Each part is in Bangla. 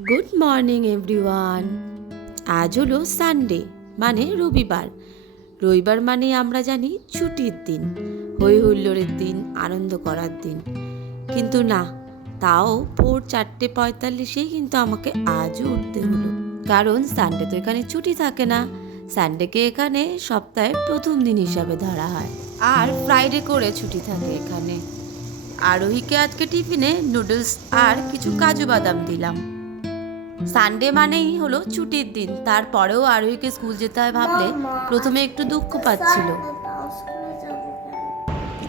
গুড মর্নিং এভরিওয়ান আজ হলো সানডে মানে রবিবার। রবিবার মানে আমরা জানি ছুটির দিন হই হুল্লোড়ের দিন, আনন্দ করার দিন। কিন্তু না, তাও ভোর চারটে পঁয়তাল্লিশেই কিন্তু আমাকে আজও উঠতে হলো। কারণ সানডে তো এখানে ছুটি থাকে না। সানডেকে এখানে সপ্তাহের প্রথম দিন হিসাবে ধরা হয়। আর ফ্রাইডে করে ছুটি থাকে এখানে। আরোহীকে আজকে টিফিনে নুডলস আর কিছু কাজু বাদাম দিলাম। সানডে মানেই হলো ছুটির দিন। তারপরেও আরোহীকে স্কুল যেতে হয় ভাবলে প্রথমে একটু দুঃখ পাচ্ছিল।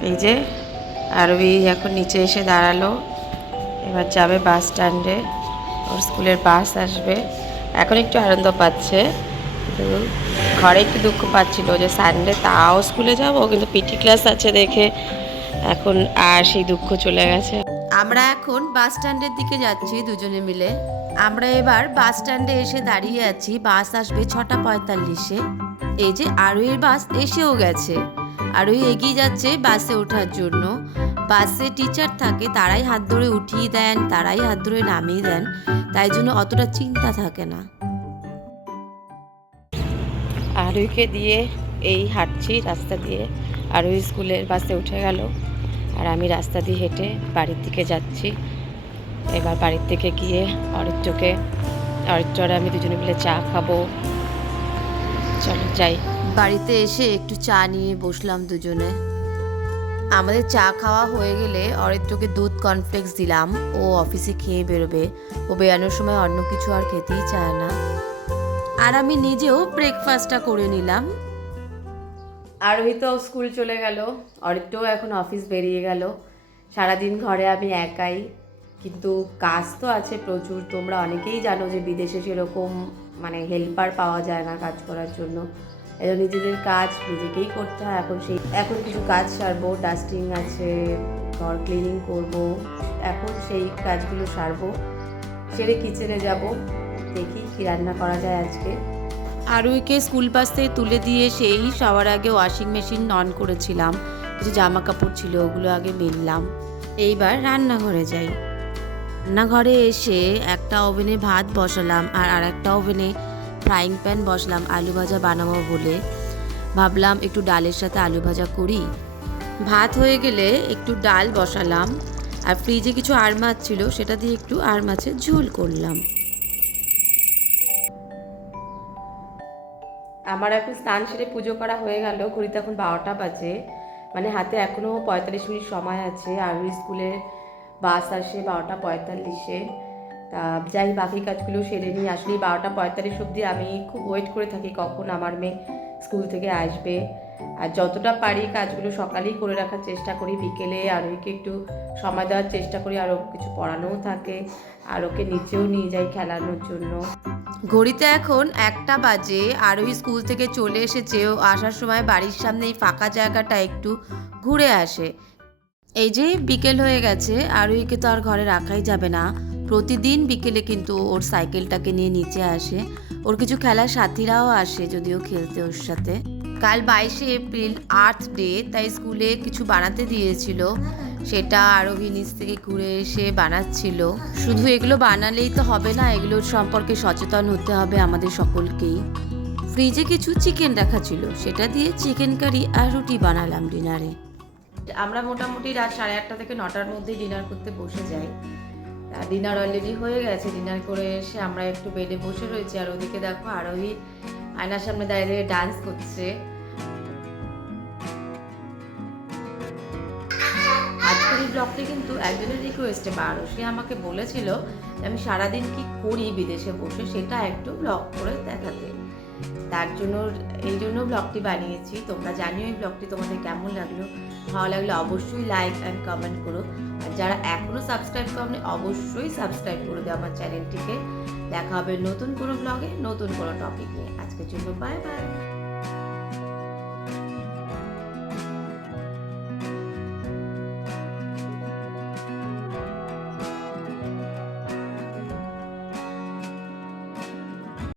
এই যে আরবি এখন নিচে এসে দাঁড়াল। এবার যাবে বাস স্ট্যান্ডে। ওর স্কুলের বাস আসবে। এখন একটু আনন্দ পাচ্ছে। কিন্তু ঘরে একটু দুঃখ পাচ্ছিল যে সানডে তাও স্কুলে যাব কিন্তু পিটি ক্লাস আছে দেখে এখন আর সেই দুঃখ চলে গেছে। আমরা এখন বাস স্ট্যান্ডের দিকে যাচ্ছি দুজনে মিলে। আমরা এবার বাস স্ট্যান্ডে এসে দাঁড়িয়ে আছি, বাস আসবে ছটা পঁয়তাল্লিশে। এই যে আরোহীর বাস এসেও গেছে। আরোহী এগিয়ে যাচ্ছে বাসে ওঠার জন্য। বাসে টিচার থাকে, তারাই হাত ধরে উঠিয়ে দেন, তারাই হাত ধরে নামিয়ে দেন। তাই জন্য অতটা চিন্তা থাকে না। আরোহীকে দিয়ে এই হাঁটছি, রাস্তা দিয়ে। আরোহী স্কুলের বাসে উঠে গেল। আর আমি রাস্তা দিয়ে হেঁটে বাড়ির দিকে যাচ্ছি। এবার বাড়ির থেকে গিয়ে অরিত্রকে অরিত্ররে আমি দুজনে মিলে চা খাব। চলো, যাই। বাড়িতে এসে একটু চা নিয়ে বসলাম দুজনে। আমাদের চা খাওয়া হয়ে গেলে অরিত্রকে দুধ কর্নফ্লেক্স দিলাম। ও অফিসে খেয়ে বেরোবে। ও বেরানোর সময় অন্য কিছু আর খেতেই চায় না। আর আমি নিজেও ব্রেকফাস্টটা করে নিলাম। আরোহী তো স্কুল চলে গেল অরিত্রও এখন অফিস বেরিয়ে গেল। সারাদিন ঘরে আমি একাই, কিন্তু কাজ তো আছে প্রচুর। তোমরা অনেকেই জানো যে বিদেশে সেরকম মানে হেল্পার পাওয়া যায় না কাজ করার জন্য। এজন্য নিজেদের কাজ নিজেকেই করতে হয়। এখন সেই, এখন কিছু কাজ সারবো ডাস্টিং আছে, ঘর ক্লিনিং করব, এখন সেই কাজগুলো সারবো। সেরে কিচেনে যাব, দেখি কি রান্না করা যায় আজকে। আরুইকে স্কুল বাস থেকে তুলে দিয়ে সেই সবার আগে ওয়াশিং মেশিন অন করেছিলাম। কিছু জামা কাপড় ছিল, ওগুলো আগে মেললাম। এইবার রান্নাঘরে যাই। রান্নাঘরে এসে একটা ওভেনে ভাত বসালাম আর আর একটা ওভেনে ফ্রাইং প্যান বসলাম, আলু ভাজা বানাবো বলে। ভাবলাম একটু ডালের সাথে আলু ভাজা করি। ভাত হয়ে গেলে একটু ডাল বসালাম। আর ফ্রিজে কিছু আর মাছ ছিল, সেটা দিয়ে একটু আর মাছের ঝোল করলাম। আমার এখন স্নান সেরে পুজো করা হয়ে গেল। ঘড়িতে এখন বারোটা বাজে। মানে হাতে এখনও পঁয়তাল্লিশ মিনিট সময় আছে। আর স্কুলে বাস আসে বারোটা পঁয়তাল্লিশে। তা যাই বাকি কাজগুলো সেরে নিই। আসলে বারোটা পঁয়তাল্লিশ অবধি আমি খুব ওয়েট করে থাকি কখন আমার মেয়ে স্কুল থেকে আসবে। আর যতটা পারি কাজগুলো সকালেই করে রাখার চেষ্টা করি, বিকেলে আর ওকে একটু সময় দেওয়ার চেষ্টা করি, আর ওকে কিছু পড়ানোও থাকে, আর ওকে নিচেও নিয়ে যাই খেলানোর জন্য। ঘড়িতে এখন একটা বাজে আরোহী স্কুল থেকে চলে এসেছে, ও আসার সময় বাড়ির সামনে এই ফাঁকা জায়গাটা একটু ঘুরে আসে। এই যে বিকেল হয়ে গেছে আরোহীকে তো আর ঘরে রাখাই যাবে না। প্রতিদিন বিকেলে কিন্তু ওর সাইকেলটাকে নিয়ে নিচে আসে। ওর কিছু খেলার সাথীরাও আসে, যদিও খেলতে ওর সাথে। কাল বাইশে এপ্রিল আর্থ ডে, তাই স্কুলে কিছু বানাতে দিয়েছিল। সেটা আরোহী নিচ থেকে ঘুরে এসে বানাচ্ছিল। শুধু এগুলো বানালেই তো হবে না, এগুলোর সম্পর্কে সচেতন হতে হবে আমাদের সকলকেই। ফ্রিজে কিছু চিকেন রাখা ছিল, সেটা দিয়ে চিকেন কারি আর রুটি বানালাম ডিনারে। আমরা মোটামুটি রাত সাড়ে আটটা থেকে নটার মধ্যে ডিনার করতে বসে যাই। ডিনার অলরেডি হয়ে গেছে, ডিনার করে এসে আমরা একটু বেডে বসে রয়েছি। আর ওদিকে দেখো আরোহী আয়নার সামনে দাঁড়িয়ে দাঁড়িয়ে ডান্স করছে। ব্লগটি কিন্তু একজনের রিকোয়েস্টে পারো সে আমাকে বলেছিল আমি সারাদিন কি করি বিদেশে বসে সেটা একটু ব্লগ করে দেখাতে। তার জন্য, এই জন্য ব্লগটি বানিয়েছি। তোমরা জানিও এই ব্লগটি তোমাদের কেমন লাগল? ভালো লাগলে অবশ্যই লাইক অ্যান্ড কমেন্ট করো। আর যারা এখনও সাবস্ক্রাইব করনি, অবশ্যই সাবস্ক্রাইব করে দিও আমার চ্যানেলটিকে দেখা হবে নতুন কোনো ব্লগে নতুন কোনো টপিক নিয়ে। আজকের জন্য বাই বাই